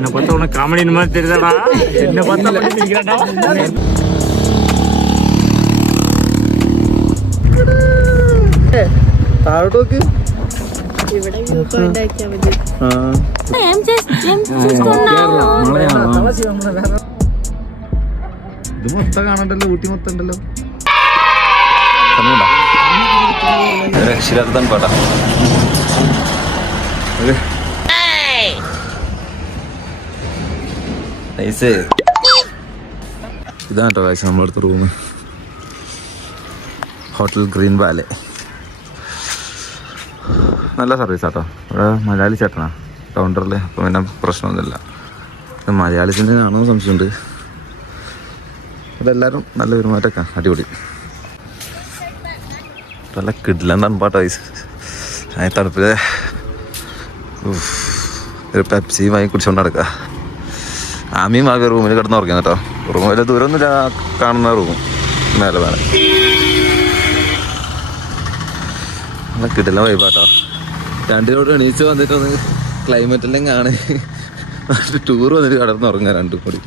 என்ன பார்த்தா உனக்கு காமெடி மாதிரி தெரியுதாடா? என்ன பார்த்தா பண்ணிக்கிறடா? താഴോട്ടോക്ക് ഇവിടെ വ്യൂ പോയിന്റ് ആക്കിയാൽ മതി. ഇത് മൊത്തം കാണണ്ടല്ലോ, ഊട്ടി മൊത്തം ഉണ്ടല്ലോ. രക്ഷിതാർത്ഥം പാട്ടാ ഇതാണ് കേട്ടോ കാഴ്ച നമ്മളടുത്ത റൂം. Hotel green Valley. നല്ല സർവീസ് ആട്ടോ. ഇവിടെ മലയാളി ചേട്ടനാ കൗണ്ടറിൽ. അപ്പം പിന്നെ പ്രശ്നമൊന്നുമില്ല. മലയാളീസിൻ്റെ ആണോ സംശയമുണ്ട്. ഇവിടെ എല്ലാവരും നല്ല പെരുമാറ്റമൊക്കെ അടിപൊളി. നല്ല കിടിലൻ തണുപ്പാട്ടോ ഐസ്. ആ തണുപ്പിൽ ഒരു പെപ്സി വാങ്ങി കുടിച്ചുകൊണ്ട് നടക്കുക. ആമിയും ആകെ റൂമിൽ കിടന്ന് ഉറങ്ങി കേട്ടോ. റൂം വലിയ ദൂരമൊന്നുമില്ല, കാണുന്ന റൂം മേലെ വേണം. നല്ല കിടിലൻ വൈബാട്ടോ. രണ്ടിനോട് എണീച്ച് വന്നിട്ടൊന്ന് ക്ലൈമറ്റെല്ലാം കാണി ടൂർ വന്നിട്ട് കടന്ന് ഉറങ്ങാൻ രണ്ടും കൂടി.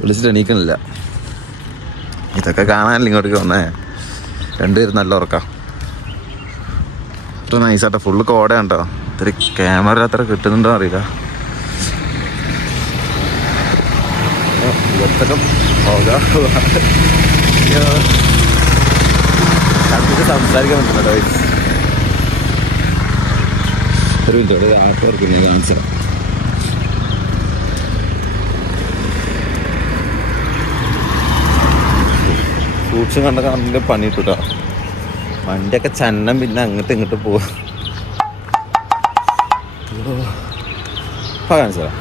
വിളിച്ചിട്ട് എണീക്കണില്ല. ഇതൊക്കെ കാണാനല്ല ഇങ്ങോട്ടേക്ക് വന്നേ. രണ്ടുപേരും നല്ല ഉറക്കാം. ഇത്ര നൈസാട്ടോ. ഫുള്ള് കോടയാണ് കേട്ടോ. ഇത്തിരി ക്യാമറ അത്ര കിട്ടുന്നുണ്ടോ അറിയില്ല. ഇതൊക്കെ സംസാരിക്കാൻ പറ്റുന്നുണ്ടോ? ഒരു മിനിറ്റ് ആൾക്കാർക്ക് ഞാൻ കാണിച്ചു തരാം. ഫ്രൂട്ട്സും കണ്ടൊക്കെ നല്ല പണി കിട്ടൂട്ടോ. വണ്ടിയൊക്കെ ചന്നം പിന്നെ അങ്ങോട്ടും ഇങ്ങോട്ട് പോവാ. കാണിച്ചു തരാം.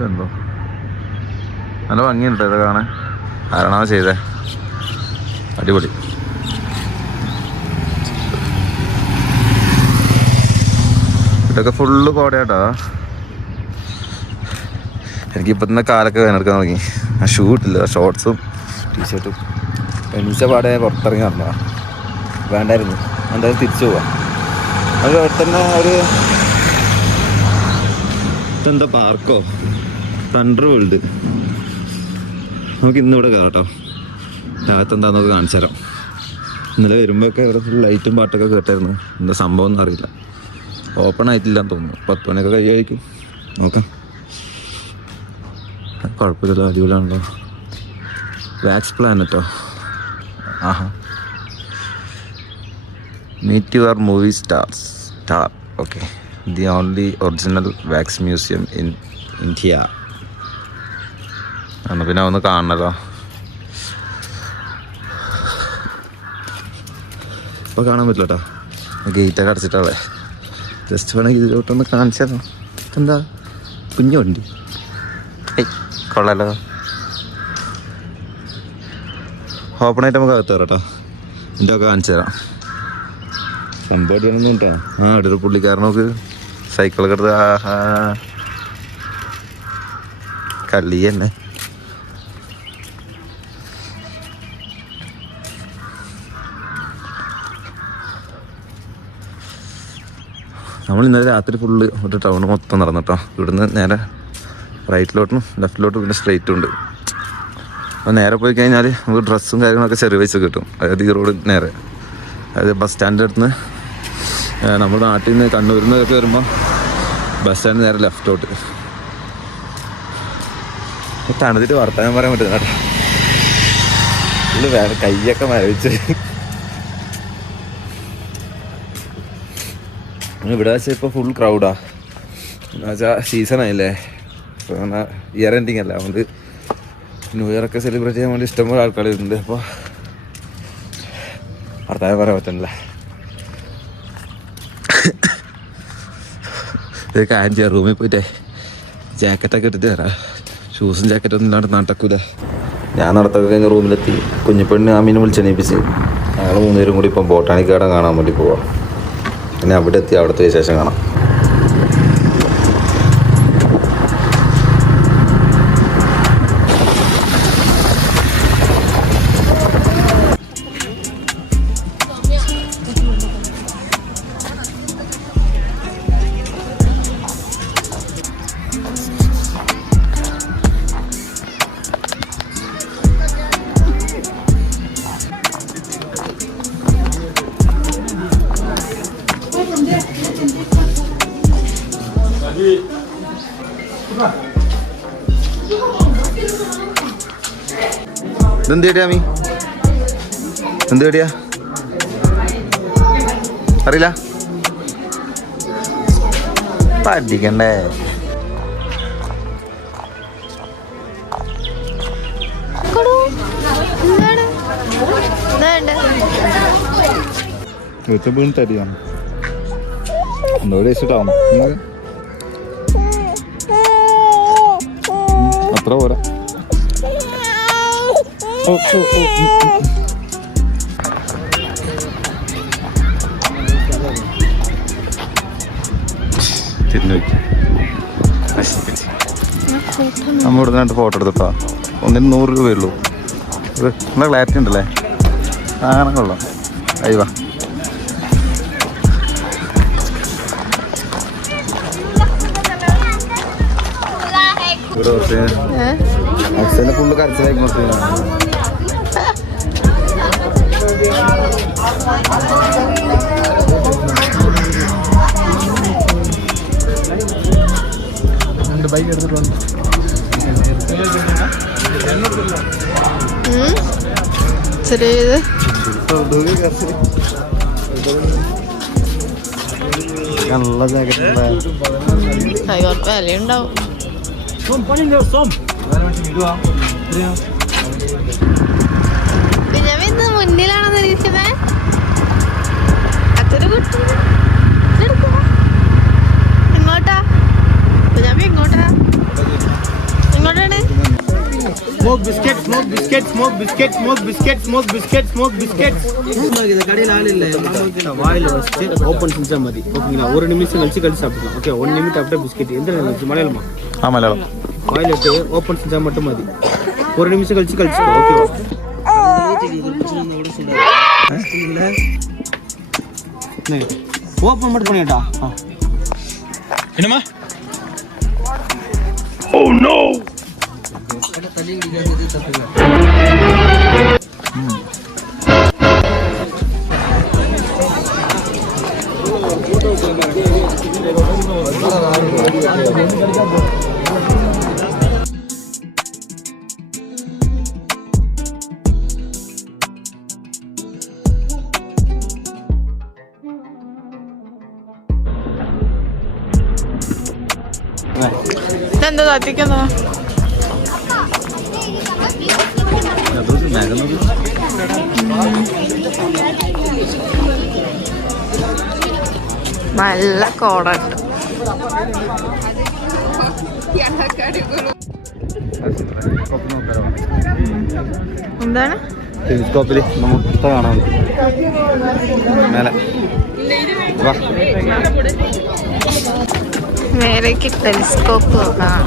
ഇതെന്തോ നല്ല ഭംഗിയുണ്ട് ഇത് കാണാൻ. ആരാണോ ചെയ്തേ? അടിപൊളി. ഇതൊക്കെ ഫുള്ള് കോടയാട്ടോ. എനിക്കിപ്പോൾ തന്നെ കാലൊക്കെ വേനെടുക്കാൻ തുടങ്ങി. ആ ഷൂ ഇട്ടില്ല, ഷോർട്ട്സും ടീഷർട്ടും. എണീച്ച പാടെ പുറത്തിറങ്ങി നടന്നതാ. വേണ്ടായിരുന്നു, എന്തായാലും തിരിച്ചു പോവാം. അത് അവിടെ തന്നെ ഒരു ഇതെന്താ പാർക്കോ, തണ്ടർ വേൾഡ്. നമുക്ക് ഇന്നിവിടെ കയറാട്ടോ. രാത്രി എന്താണെന്നൊക്കെ കാണിച്ചു തരാം. ഇന്നലെ വരുമ്പോഴൊക്കെ ഇവിടെ ഫുൾ ലൈറ്റും പാട്ടൊക്കെ കേട്ടായിരുന്നു. എന്താ സംഭവം ഒന്നും അറിയില്ല. ഓപ്പൺ ആയിട്ടില്ലാന്ന് തോന്നുന്നു. 10 മണിയൊക്കെ കഴിയായിരിക്കും. നോക്കാം. കുഴപ്പമില്ലല്ലോ, അടിപൊളിയാണല്ലോ. വാക്സ് പ്ലാനറ്റോ. ആഹാ. Meet your movie star. Okay. The only original wax museum in India. എന്നാൽ പിന്നെ ഒന്ന് കാണണല്ലോ. ഇപ്പോൾ കാണാൻ പറ്റില്ല കേട്ടോ. ഗേറ്റൊക്കെ അടച്ചിട്ടാളേ. ജസ്റ്റ് വേണമെങ്കിൽ ഇതിലോട്ടൊന്ന് കാണിച്ചു തരണം. എന്താ കുഞ്ഞു വണ്ടി. കൊള്ളാലോ. ഓപ്പണായിട്ട് നമുക്ക് അകത്ത് തരാം കേട്ടോ. ഇതിൻ്റെ ഒക്കെ കാണിച്ചു തരാം. സംഭവം വേണമെന്ന് കേട്ടോ. ആ അവിടെ ഒരു പുള്ളിക്കാരനോക്ക് സൈക്കിളൊക്കെ എടുത്ത് ആഹാ കള്ളി തന്നെ. നമ്മൾ ഇന്നലെ രാത്രി ഫുള്ള് ഒരു ടൗൺ മൊത്തം നടന്നു കേട്ടോ. ഇവിടുന്ന് നേരെ റൈറ്റിലോട്ടും ലെഫ്റ്റിലോട്ടും പിന്നെ സ്ട്രെയിറ്റും ഉണ്ട്. അപ്പോൾ നേരെ പോയി കഴിഞ്ഞാൽ നമുക്ക് ഡ്രസ്സും കാര്യങ്ങളൊക്കെ ചെറിയ പൈസ കിട്ടും. അതായത് ഈ റോഡ് നേരെ, അതായത് ബസ് സ്റ്റാൻഡിൻ്റെ അടുത്ത് നിന്ന് നമ്മുടെ നാട്ടിൽ നിന്ന് കണ്ണൂരിൽ നിന്നൊക്കെ വരുമ്പോൾ ബസ് സ്റ്റാൻഡ് നേരെ ലെഫ്റ്റോട്ട്. തണുത്തിട്ട് വർത്താനം പറയാൻ പറ്റുന്ന കേട്ടോ. ഫുള്ള് വേറെ കയ്യൊക്കെ മരവിച്ച്. ഇവിടെ വെച്ചാൽ ഇപ്പോൾ ഫുൾ ക്രൗഡാ. എന്നുവെച്ചാൽ സീസണായില്ലേ, ഇയർ എൻഡിങ് അല്ല. അതുകൊണ്ട് ന്യൂ ഇയർ ഒക്കെ സെലിബ്രേറ്റ് ചെയ്യാൻ വേണ്ടി ഇഷ്ടംപോലെ ആൾക്കാർ വരുന്നുണ്ട്. അപ്പോൾ വർത്താനം പറയാൻ പറ്റണില്ല. ഇത് കാര്യം ചെയ്യാം, റൂമിൽ പോയിട്ടേ ജാക്കറ്റൊക്കെ ഇട്ടിട്ട് തരാം. ഷൂസും ജാക്കറ്റൊന്നും ഇല്ലാണ്ട് നടക്കൂല. ഞാൻ നടത്തൊക്കെ കഴിഞ്ഞ് റൂമിലെത്തി. കുഞ്ഞിപ്പെണ്ണ് അമ്മീനെ വിളിച്ചെണീപ്പിച്ച് ഞങ്ങൾ 3 പേരും കൂടി ഇപ്പം ബോട്ടാണിക് ഗാർഡൻ കാണാൻ വേണ്ടി പോവാം. പിന്നെ അവിടെ എത്തി അവിടുത്തെ വിശേഷം കാണാം. ഇതെന്ത് കേട്ടിയാ മീ? എന്ത് കേട്ടിയാ? അറിയില്ല. പഠിക്കണ്ടേ? വീണ് തരികയാണ് എന്തോടെ വെച്ചിട്ടാവും അത്ര പോരാ. നമ്മ ഇവിടെ നിന്ന് ഫോട്ടോ എടുത്തിട്ടാ. ഒന്നിന് 100 രൂപയുള്ളൂ. നല്ല ക്ലാരിറ്റി ഉണ്ടല്ലേ? അങ്ങനെ കൊള്ളാം. അയ്യവാ അച്ഛനെ ഫുള്ള് കരച്ചിലായി കൊടുത്തു. ബൈക്ക് എടുത്തിട്ടുണ്ട്. നല്ല ജാക്കറ്റ് വിലയുണ്ടാവും. പിന്നെ മുന്നിലാണെന്ന് ഇരിക്കുന്നത്. അതൊരു കുട്ടി എങ്ങോട്ടാ? കുഞ്ഞാമി എങ്ങോട്ടാ? എങ്ങോട്ടാണ്? Smoke biscuits, smoke biscuits, smoke biscuits, smoke biscuits, smoke biscuits, smoke biscuits. கடையில் ஆள் இல்லை. வாயில் வச்சு ஓப்பன் செஞ்சா மதி. ஓகேங்களா? 1 நிமிஷம் கழிச்சு சாப்பிடலாம். ஓகே 1 நிமிஷம் அப்படியே பிஸ்கெட். எந்த மலையாளமா? മലയാളം. வாயில் வச்சு ஓப்பன் செஞ்சா மட்டும் மதி. 1 நிமிஷம் கழிச்சு ஓகேவா? ஓப்பன் மட்டும் பண்ணிட்டா. என்னம்மா? Oh no! എന്താ താത്തിക്കുന്നോ? നല്ല കോടുണ്ട്. എന്താണ് ടെലിസ്കോപ്പില് നമുക്ക് കാണാം. മേലെ മേലേക്ക് ടെലിസ്കോപ്പ് നോക്കാം.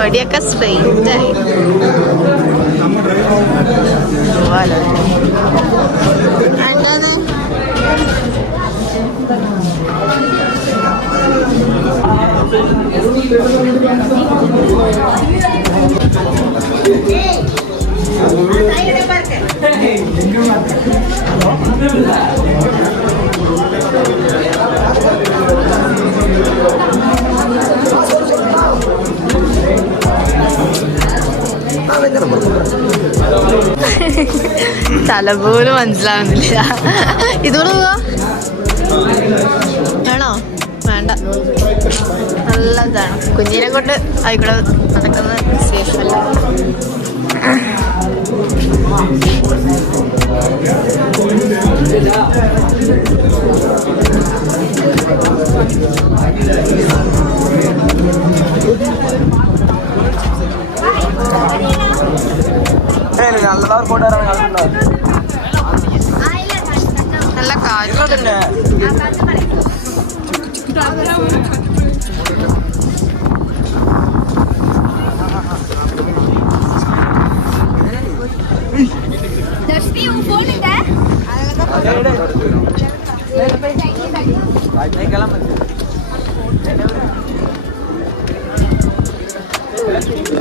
വടിയൊക്കെ സ്ട്രെയിറ്റ് ആയി. എന്താണ് തല പോലും മനസ്സിലാവുന്നില്ല. ഇതോട് പോവാ വേണോ? വേണ്ട. നല്ലതാണ്. കുഞ്ഞിനെ കൊണ്ട് ആയിക്കൂടെ നടക്കുന്നത് സേഫ് അല്ല.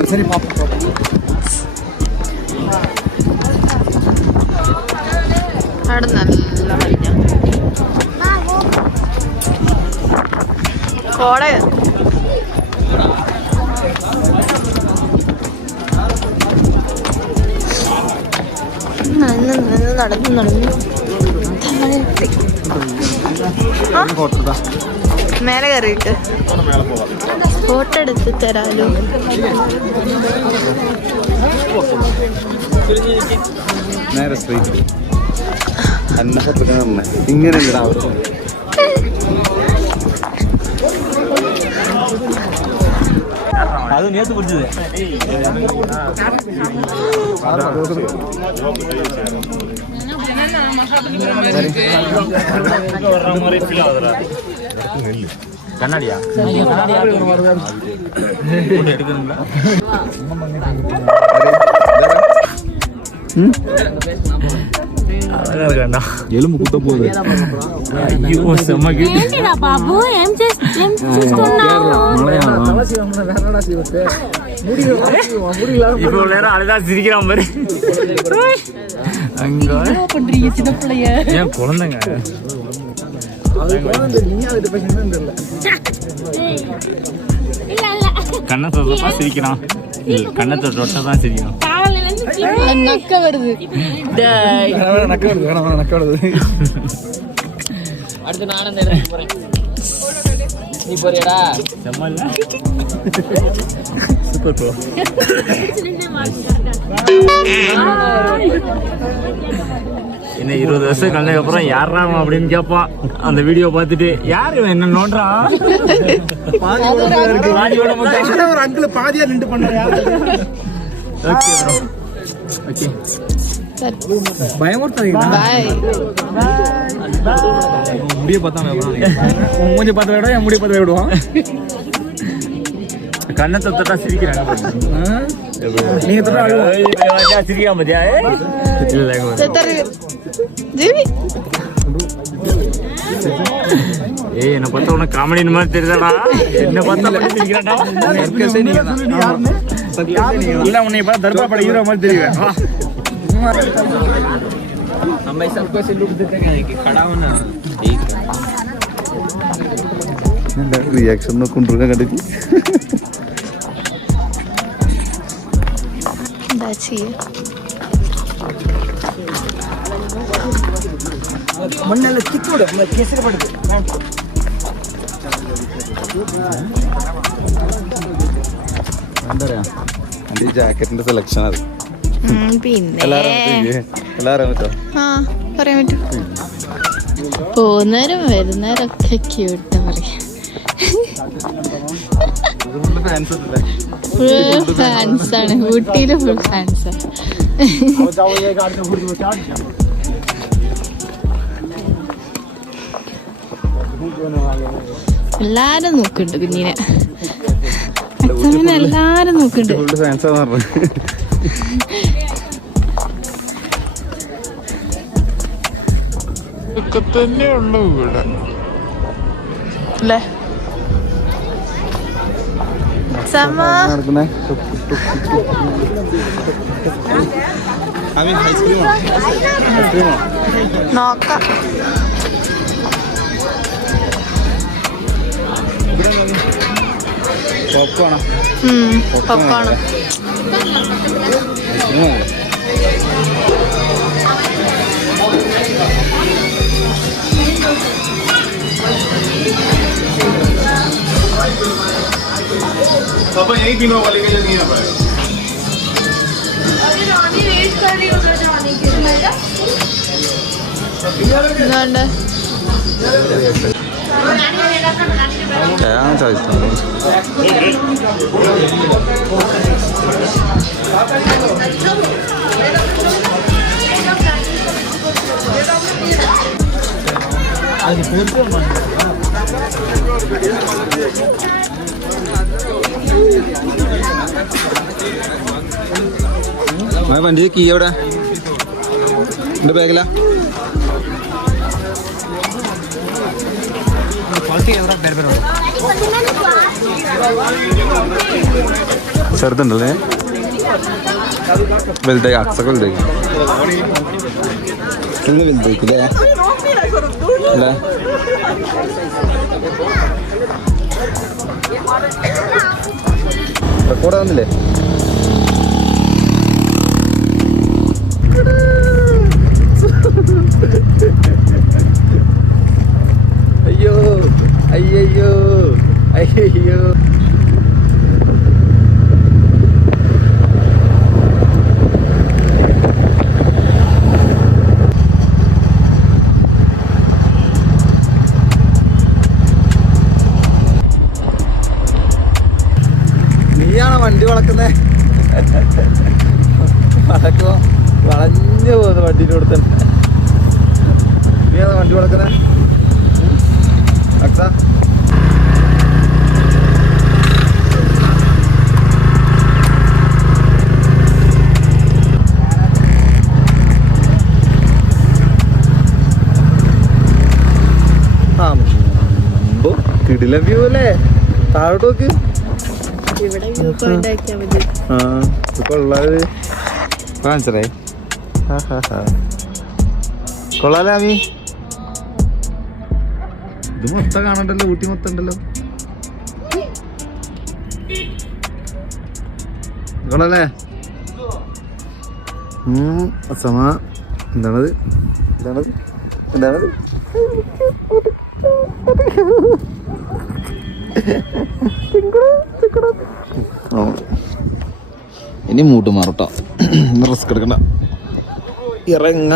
ಸರಿ ಪಾಪ അവിടെ നല്ല മഞ്ഞ കോട നടന്നു മേലെ കയറിയിട്ട് ഫോട്ടോ എടുത്ത് തരാലോ. നേരെ സ്ട്രീറ്റ് ഇങ്ങനെ அது நேத்து பிடிச்சது கண்ணாடியா எடுக்கணுங்களா ఎలుము కుట్ట పోదు బాబు ఏం చేస్తున్నావు? இப்போ நேரம் அதுதான் சிரிக்கிறான் பாரு. அங்க பண்றீங்க சின்ன பிள்ளைய? ஏன் குழந்தைங்க கண்ணை தொட்டா சிரிக்கிறான். கண்ணத்தை தொட்டா தான் சிரிக்கிறான். നക്ക വരുത് அடுத்து நானும் போறேன். நீ போறியடா? செம்மல்ல சூப்பர் ப்ரோ. என்ன 20 வருஷம் கல்யாணம் அப்புறம் யாரா அப்படின்னு கேட்பான் அந்த வீடியோ பார்த்துட்டு. யாரு இவன் என்ன நோண்டுறான்? ஒரு அங்கிள் பாதியா நின்று பண்ண. ஓகே ப்ரோ ஓகே பயமுறுத்தாதீங்க. முடிய பார்த்தா மூஞ்சி பார்த்து விட என் முடிய பார்த்து விடுவான். கண்ணத்தை தொட்டா சிரிக்கிறாங்க. நீங்க தொட்டா சிரிக்காம பாத்தியா? ஏய் என்ன பார்த்தா உனக்கு காமெடி மாதிரி தெரியுதாடா? என்ன பார்த்தா சிரிக்கிறாடா? இல்ல உன்னை பார்த்தா தர்பா பட ஹீரோ மாதிரி தெரியுவேன். हम ऐसा कैसे लुक देते हैं कि खड़ा होना ठीक है. റിയാക്ഷൻ നോക്കൊണ്ടിരിക്കാൻ കണ്ടിട്ട് എന്താ ചെയ്യ മണ്ണെല്ലാം കിട്ടൂടെ കേസരി പടുത്ത് എന്താ പറയാ എന്റെ ഈ ജാക്കറ്റിന്റെ സെലക്ഷൻ അത് പിന്നെ എല്ലാരും പറ്റോ? ആ പറയാൻ പറ്റും. പോകുന്നവരും വരുന്നവരൊക്കെ ക്യൂട്ട് പറയാ. ഫുൾ ഫാൻസ് ആണ്. ഊട്ടിയില് ഫുൾ ഫാൻസ് ആണ്. എല്ലാരും നോക്കുന്നുണ്ട് കുഞ്ഞിനെ. അച്ഛനെ എല്ലാരും നോക്കുന്നുണ്ട്. ഫാൻസാന്ന് പറഞ്ഞു. തന്നെ ഉള്ളു ഇവിടെ അല്ലേ? നടക്കുന്നേ. നോക്കാം. പോപ്കോണോ? പൊക്കോണം. पापा यही तीनों वाले के लिए नहीं आ पाए. എന്തുകൊണ്ട് ഞാൻ ചോദിച്ചു വണ്ടി കീ എവിടെ എന്റെ ബാഗിലാ ചെറുതുണ്ടല്ലേ വലുതായി അക്സൊക്കെ വലുതായി ഇന്ന് വലുതായിക്കില്ലേ അല്ലേ റെക്കോർഡ് ആവുന്നില്ലേ അയ്യോ അയ്യോ അയ്യോ നീയാണോ വണ്ടി വളക്കുന്നേ വളക്കുമ്പോ വളഞ്ഞു പോകുന്നു വണ്ടിയുടെ കൂടെ തന്നെ നീയാണോ വണ്ടി വളക്കുന്നേ അക്സ കിടില വ്യൂ അല്ലേ താഴോട്ട് നോക്ക് ഇവിടെ വ്യൂ പോയിന്റ് ആക്കിയാൽ മതി. കൊള്ളാത് കാണിച്ചേ കൊള്ളാലേ അമ്മി ഇത് മൊത്തം കാണണ്ടല്ലോ ഊട്ടി മൊത്തം ഉണ്ടല്ലോ കൊള്ളാലേ സമ എന്താണത് എന്താണത് എന്താണത് ഇനി മൂട്ട് മാറട്ടോ റിസ്ക് എടുക്കണ്ട ഇറങ്ങ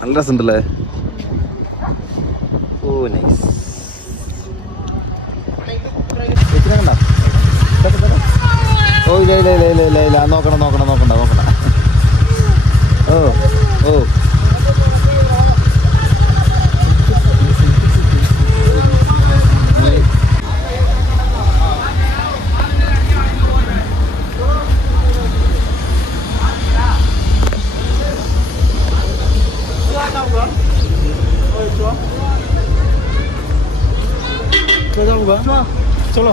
നല്ല രസമുണ്ടല്ലേ ഓ നൈസ് ഓ ഇല്ല ഇല്ല ഇല്ല ഇല്ല ഇല്ല ഇല്ല നോക്കണം നോക്കണം നോക്കണ്ട നോക്കണ്ട ഓ ഓ चलो